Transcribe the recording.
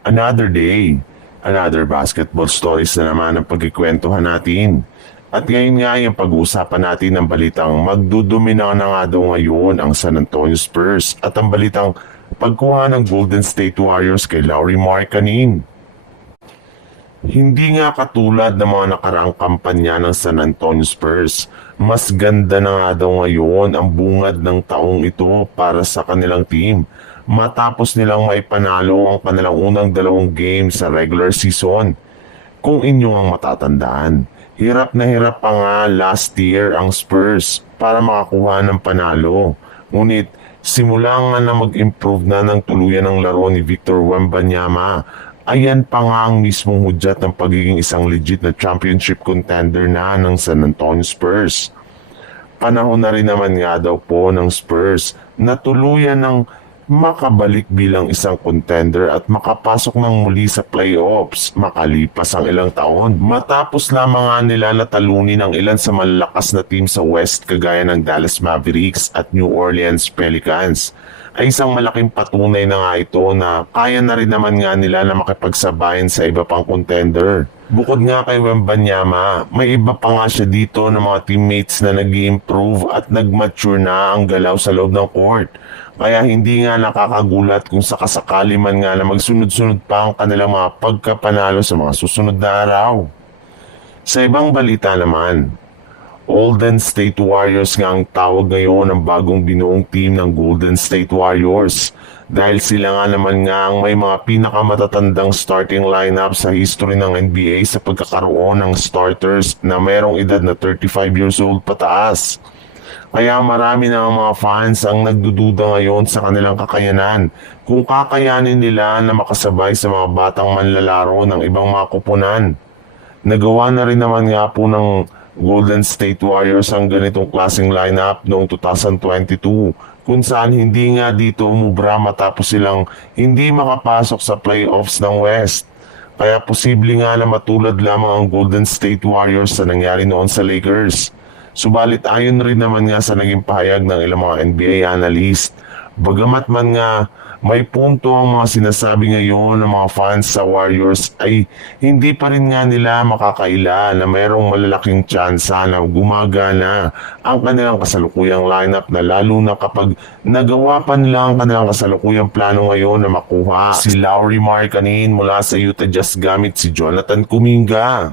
Another day, another basketball stories na naman ang pagkikwentuhan natin. At ngayon nga yung pag-uusapan natin ang balitang magdudumina na nga daw ngayon ang San Antonio Spurs at ang balitang pagkuha ng Golden State Warriors kay Lauri Markkanen. Hindi nga katulad ng mga nakaraang kampanya ng San Antonio Spurs, mas ganda na nga daw ngayon ang bungad ng taong ito para sa kanilang team matapos nilang maipanalo ang kanilang unang 2 games sa regular season. Kung inyo ang matatandaan, hirap na hirap pa nga last year ang Spurs para makakuha ng panalo. Ngunit simula nga na mag-improve na ng tuluyan ng laro ni Victor Wembanyama, ayan pa nga ang mismong hudyat ng pagiging isang legit na championship contender na ng San Antonio Spurs. Panahon na rin naman nga daw po ng Spurs na tuluyan ng makabalik bilang isang contender at makapasok ng muli sa playoffs makalipas ang ilang taon. Matapos lamang nga nila natalunin ang ilan sa malalakas na team sa West kagaya ng Dallas Mavericks at New Orleans Pelicans, ay isang malaking patunay na nga ito na kaya na rin naman nga nila na makipagsabayan sa iba pang contender. Bukod nga kay Wembanyama, may iba pa nga siya dito ng mga teammates na nag-improve at nag-mature na ang galaw sa loob ng court. Kaya hindi nga nakakagulat kung sakasakali man nga na magsunod-sunod pa ang kanilang mga pagkapanalo sa mga susunod na araw. Sa ibang balita naman, Golden State Warriors nga ang tawag ngayon ng bagong binuong team ng Golden State Warriors dahil sila nga naman nga ang may mga pinakamatatandang starting lineup sa history ng NBA sa pagkakaroon ng starters na mayroong edad na 35 years old pataas. Kaya marami na ang mga fans ang nagdududa ngayon sa kanilang kakayanan kung kakayanin nila na makasabay sa mga batang manlalaro ng ibang mga kupunan. Nagawa na rin naman nga po ng Golden State Warriors ang ganitong klaseng lineup noong 2022 kung saan hindi nga dito umubra matapos silang hindi makapasok sa playoffs ng West. Kaya posible nga na matulad lamang ang Golden State Warriors sa nangyari noon sa Lakers. Subalit ayon rin naman nga sa naging pahayag ng ilang mga NBA analyst, bagamat man nga may punto ang mga sinasabi ngayon ng mga fans sa Warriors ay hindi pa rin nga nila makakaila na mayroong malalaking tsansa na gumagana ang kanilang kasalukuyang lineup na lalo na kapag nagawa pa nila ang kanilang kasalukuyang plano ngayon na makuha si Lauri Markkanen mula sa Utah Jazz gamit si Jonathan Kuminga.